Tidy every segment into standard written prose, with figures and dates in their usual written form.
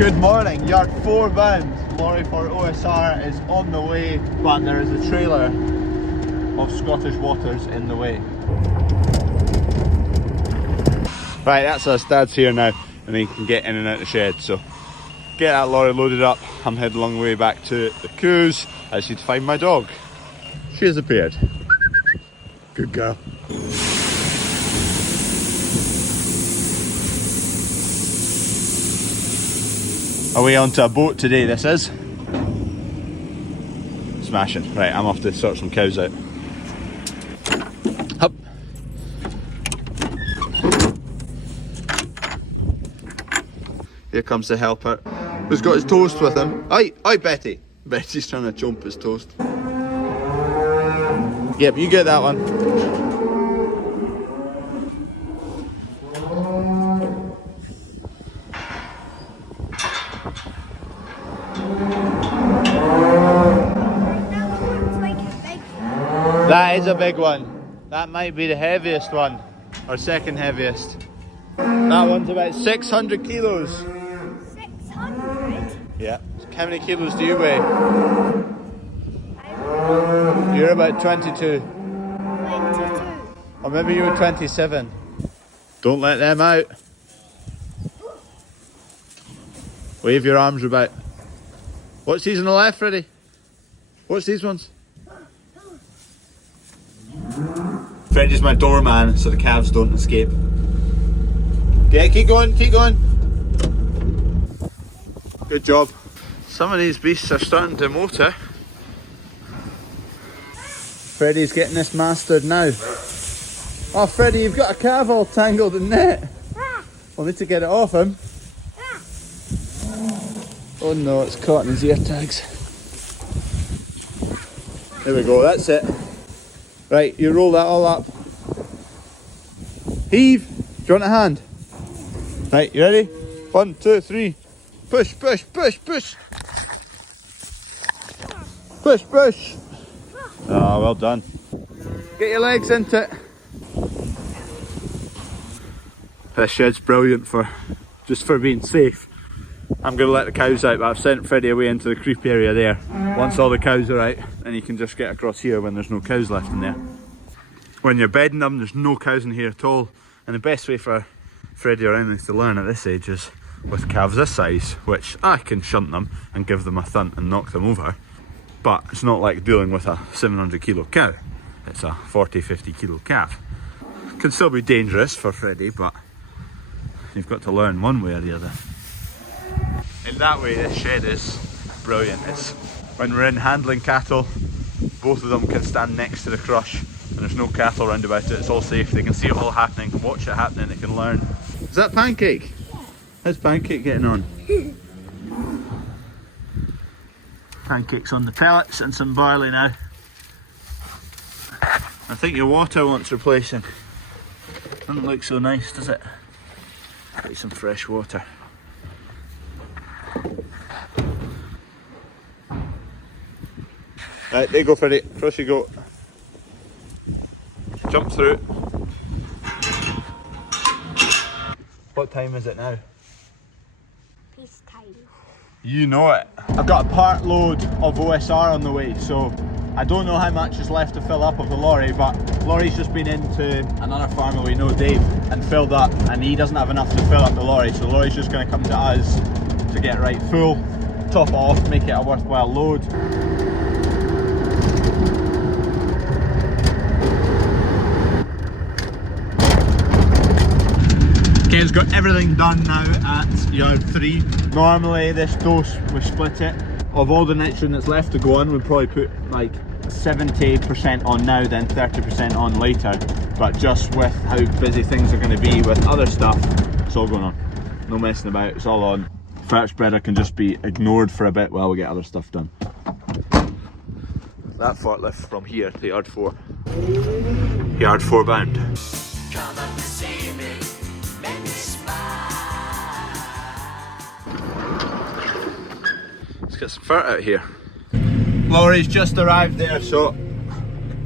Good morning, yard 4 bound. Lorry for OSR is on the way, but there is a trailer of Scottish Waters in the way. Right, that's us. Dad's here now, and he can get in and out the shed. So get that lorry loaded up. I'm heading along the way back to the coos. I just need to find my dog. She has appeared. Good girl. Away onto a boat today, this is. Smashing. Right, I'm off to sort some cows out. Up. Here comes the helper. Who's got his toast with him? Aye, Betty. Betty's trying to chomp his toast. Yep, you get that one. That is a big one. That might be the heaviest one, or second heaviest. That one's about 600 kilos. 600? Yeah. How many kilos do you weigh? You're about 22. 22. Or maybe you were 27. Don't let them out. Wave your arms about. What's these on the left, Freddie? What's these ones? Freddie's my doorman, so the calves don't escape. Yeah, keep going, keep going. Good job. Some of these beasts are starting to motor. Freddie's getting this mastered now. Oh, Freddie, you've got a calf all tangled in net. We'll need to get it off him. Oh no, it's caught in his ear tags. There we go, that's it. Right, you roll that all up. Heave! Do you want a hand? Right, you ready? 1, 2, 3. Push, push, push, push! Push, push! Oh, well done. Get your legs into it. This shed's brilliant just for being safe. I'm going to let the cows out, but I've sent Freddie away into the creep area there. Once all the cows are out, then you can just get across here when there's no cows left in there. When you're bedding them, there's no cows in here at all. And the best way for Freddie or anything to learn at this age is with calves this size, which I can shunt them and give them a thunt and knock them over. But it's not like dealing with a 700 kilo cow. It's a 40, 50 kilo calf. It can still be dangerous for Freddie, but you've got to learn one way or the other. In that way, this shed is brilliant. It's when we're in handling cattle, both of them can stand next to the crush and there's no cattle around about it. It's all safe. They can see it all happening, can watch it happening, they can learn. Is that Pancake? How's Pancake getting on? Pancake's on the pellets and some barley now. I think your water wants replacing. Doesn't look so nice, does it? Get some fresh water. Right, there you go, Freddie. Across you go. Jump through. What time is it now? Peace time. You know it. I've got a part load of OSR on the way, so I don't know how much is left to fill up of the lorry, but Lorry's just been into another farmer we know, Dave, and filled up, and he doesn't have enough to fill up the lorry, so the lorry's just going to come to us to get right full, top it off, make it a worthwhile load. Ken's got everything done now at yard 3. Normally this dose, we split it. Of all the nitrogen that's left to go on, we'd probably put like 70% on now, then 30% on later. But just with how busy things are going to be with other stuff, it's all going on. No messing about, it's all on. Fert spreader can just be ignored for a bit while we get other stuff done. That forklift from here to yard 4. Yard 4 bound. Come up to see me. Let's get some fert out here. Lorry's just arrived there, so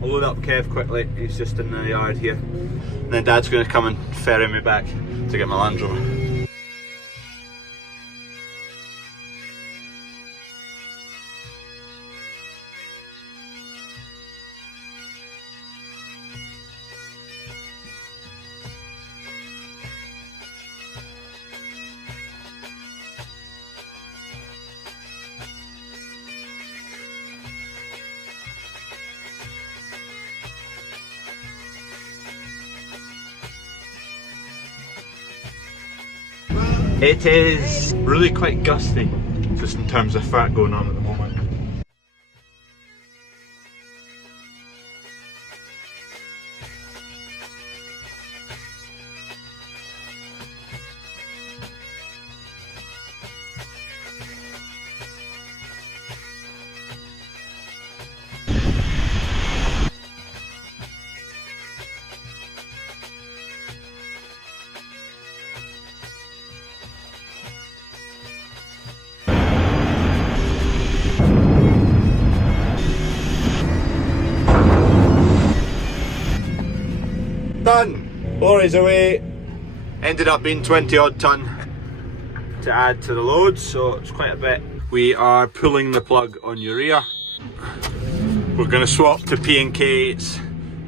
I'll load up Kev quickly. He's just in the yard here. And then Dad's going to come and ferry me back to get my Land Rover. It is really quite gusty, just in terms of fat going on at the moment. Done! Lorry's away. Ended up being 20 odd ton to add to the load, so it's quite a bit. We are pulling the plug on urea. We're going to swap to P&K. It's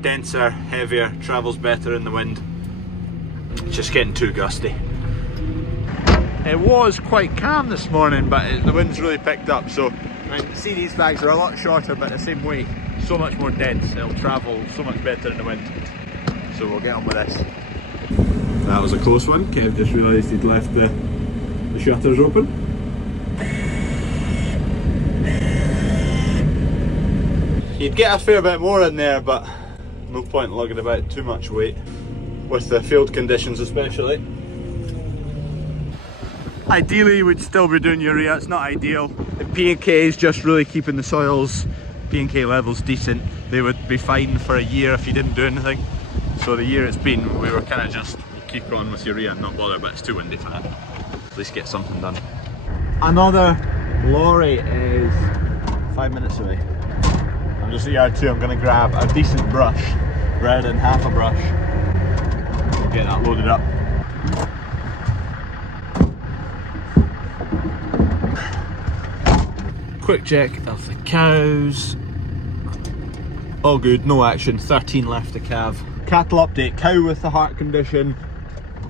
denser, heavier, travels better in the wind. It's just getting too gusty. It was quite calm this morning, but the wind's really picked up, so I mean, see, these bags are a lot shorter but the same weight, so much more dense. It'll travel so much better in the wind. So we'll get on with this. That was a close one. Kev just realised he'd left the shutters open. You'd get a fair bit more in there, but no point lugging about too much weight, with the field conditions especially. Ideally we'd still be doing urea, it's not ideal. The P&K is just really keeping the soils, P&K levels decent. They would be fine for a year if you didn't do anything. So the year it's been, we were kind of just keep on with urea and not bother, but it's too windy for that. At least get something done. Another lorry is 5 minutes away. I'm just at yard 2, I'm going to grab a decent brush, rather than half a brush. Get that loaded up. Quick check of the cows. All good, no action, 13 left to calve. Cattle update, cow with the heart condition,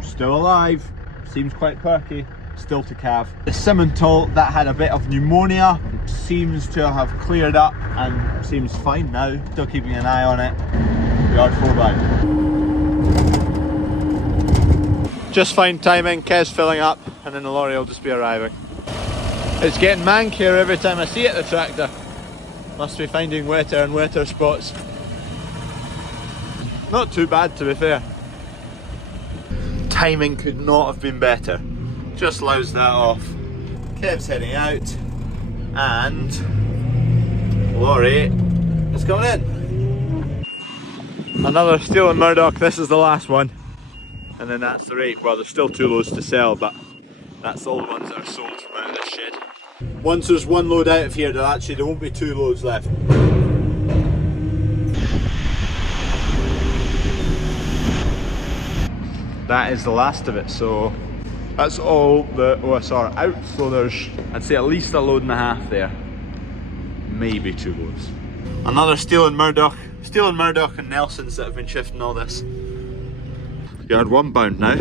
still alive, seems quite perky, still to calve. The Simmental that had a bit of pneumonia seems to have cleared up and seems fine now, still keeping an eye on it. Yard 4 bag. Just fine timing, Kev's filling up and then the lorry will just be arriving. It's getting mankier every time I see it, the tractor. Must be finding wetter and wetter spots. Not too bad, to be fair. Timing could not have been better. Just loused that off. Kev's heading out and lorry is coming in. Another Steel and Murdoch, this is the last one. And then that's the rate. Well, there's still 2 loads to sell, but that's all the ones that are sold from out of this shed. Once there's 1 load out of here, there won't be 2 loads left. That is the last of it, so that's all the OSR out. So there's, I'd say, at least a load and a half there, maybe 2 loads. Another Steel and Murdoch and Nelsons that have been shifting all this. Yard 1 bound now,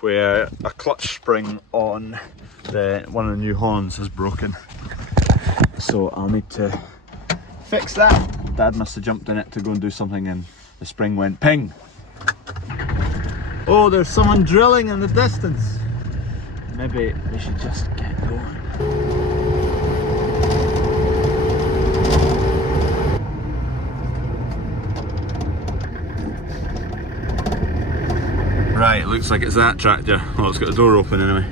where a clutch spring on one of the new Hollands has broken, so I'll need to fix that. Dad must have jumped in it to go and do something and the spring went ping. Oh, there's someone drilling in the distance. Maybe we should just get going. Right, looks like it's that tractor. Oh, it's got the door open anyway.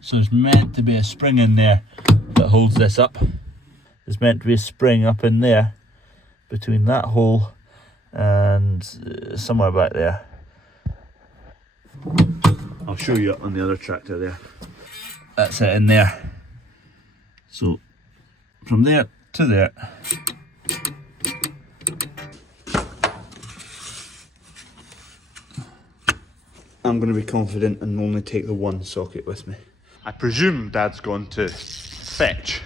So there's meant to be a spring in there that holds this up. There's meant to be a spring up in there between that hole and somewhere back there. I'll show you on the other tractor there. That's it in there. So from there to there. I'm going to be confident and only take the 1 socket with me. I presume Dad's going to fetch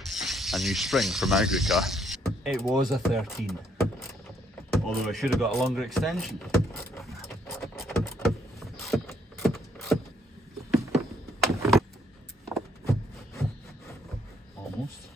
a new spring from Agrica. It was a 13, although I should have got a longer extension. Almost.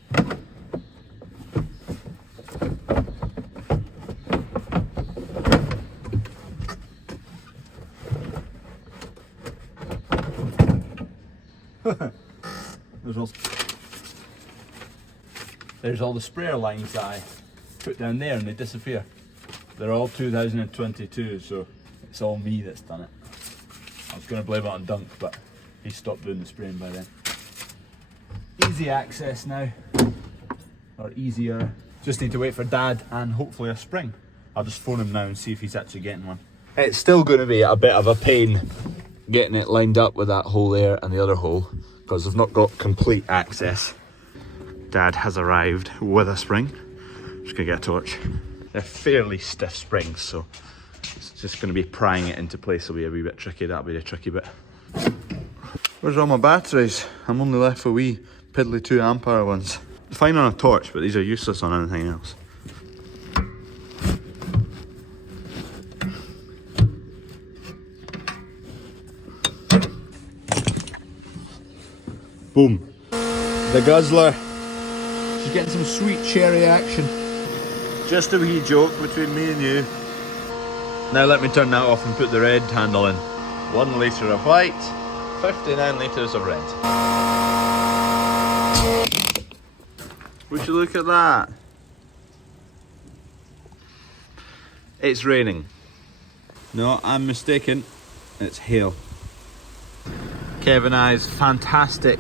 There's all the sprayer lines that I put down there and they disappear. They're all 2022, so it's all me that's done it. I was going to blame it on Dunk, but he stopped doing the spraying by then. Easy access now, or easier. Just need to wait for Dad and hopefully a spring. I'll just phone him now and see if he's actually getting one. It's still going to be a bit of a pain getting it lined up with that hole there and the other hole, because I've not got complete access. Dad has arrived with a spring. Just gonna get a torch. They're fairly stiff springs, so it's just gonna be prying it into place. Will be a wee bit tricky. That'll be the tricky bit. Where's all my batteries? I'm only left with wee piddly 2 ampere ones. Fine on a torch, but these are useless on anything else. Boom. The guzzler. She's getting some sweet cherry action. Just a wee joke between me and you. Now let me turn that off and put the red handle in. 1 litre of white, 59 litres of red. Would you look at that? It's raining. No, I'm mistaken. It's hail. Kevin I's fantastic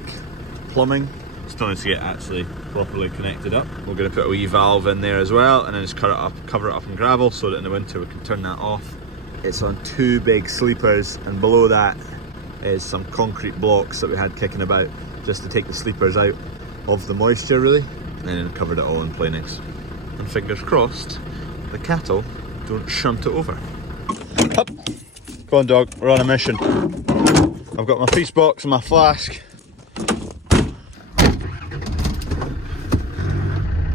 plumbing. Still needs to get actually properly connected up. We're going to put a wee valve in there as well, and then just cover it up in gravel so that in the winter we can turn that off. It's on 2 big sleepers, and below that is some concrete blocks that we had kicking about just to take the sleepers out of the moisture really, and then covered it all in planings. And fingers crossed the cattle don't shunt it over. Up. Go on dog, we're on a mission. I've got my feast box and my flask.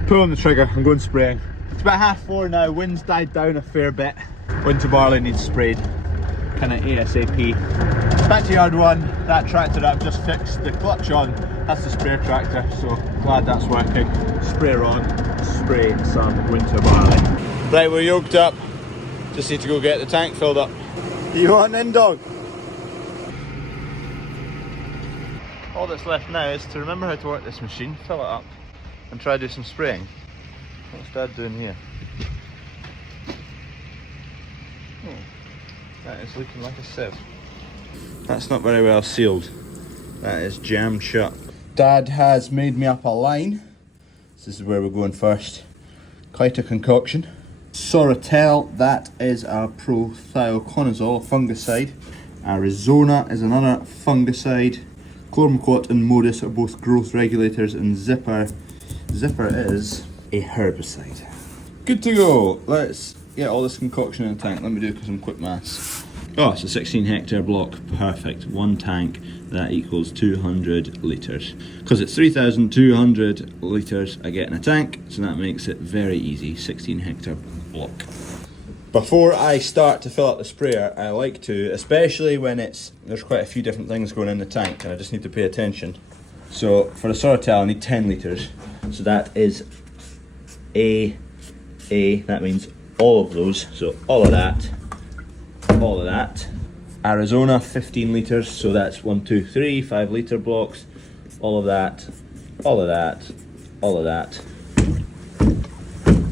Pulling the trigger, I'm going spraying. It's about 4:30 now, wind's died down a fair bit. Winter barley needs sprayed, kind of ASAP. Back to yard 1, that tractor that I've just fixed the clutch on, that's the sprayer tractor, so glad that's working. Sprayer on, spray some winter barley. Right, we're yoked up, just need to go get the tank filled up. You want in, dog? All that's left now is to remember how to work this machine, fill it up, and try to do some spraying. What's Dad doing here? Oh, that is looking like a sieve. That's not very well sealed. That is jammed shut. Dad has made me up a line. This is where we're going first. Quite a concoction. Soratel, that is a prothioconazole fungicide. Arizona is another fungicide. Chlormequat and Modus are both growth regulators, and Zipper is a herbicide. Good to go. Let's get all this concoction in the tank. Let me do some quick maths. Oh, it's a 16 hectare block. Perfect. 1 tank, that equals 200 litres. Because it's 3,200 litres I get in a tank, so that makes it very easy. 16 hectare block. Before I start to fill up the sprayer, I like to, especially when there's quite a few different things going in the tank and I just need to pay attention. So for the Soratel I need 10 litres. So that is that means all of those. So all of that. Arizona 15 litres, so that's 1, 2, 3, 5 litre blocks. All of that.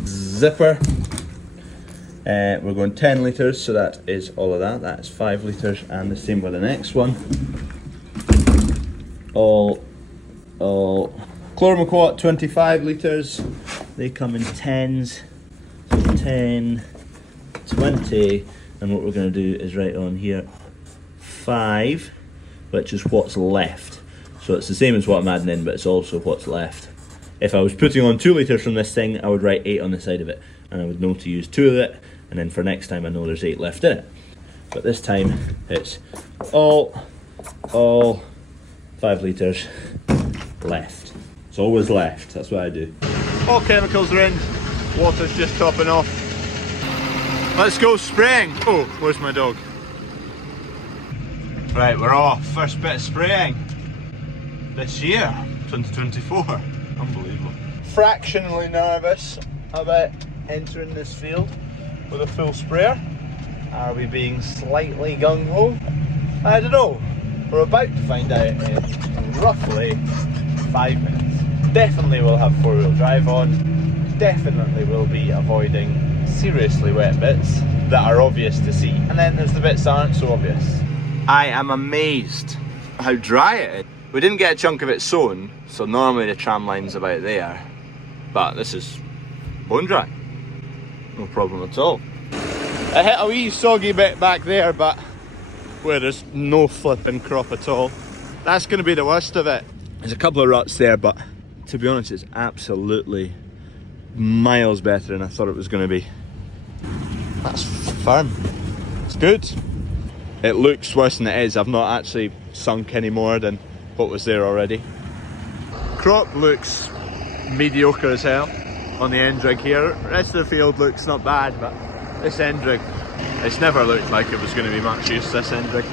Zipper. We're going 10 litres, so that is all of that. That's 5 litres, and the same with the next one. All Chlormequat 25 litres. They come in 10s. So 10, 20, and what we're going to do is write on here 5, which is what's left. So it's the same as what I'm adding in, but it's also what's left. If I was putting on 2 litres from this thing, I would write 8 on the side of it, and I would know to use 2 of it, and then for next time I know there's 8 left in it. But this time it's all 5 litres left. It's always left, that's what I do. All chemicals are in, water's just topping off. Let's go spraying. Oh, where's my dog? Right, we're off. First bit of spraying this year, 2024. Unbelievable. Fractionally nervous about entering this field with a full sprayer. Are we being slightly gung-ho? I don't know. We're about to find out in roughly 5 minutes. Definitely will have four-wheel drive on. Definitely will be avoiding seriously wet bits that are obvious to see. And then there's the bits that aren't so obvious. I am amazed how dry it is. We didn't get a chunk of it sown, so normally the tram line's about there. But this is bone dry. No problem at all. I hit a wee soggy bit back there, but where there's no flipping crop at all. That's going to be the worst of it. There's a couple of ruts there, but to be honest, it's absolutely miles better than I thought it was going to be. That's firm. It's good. It looks worse than it is. I've not actually sunk any more than what was there already. Crop looks mediocre as hell on the end rig here. The rest of the field looks not bad, but this end rig, it's never looked like it was going to be much use, this end rig.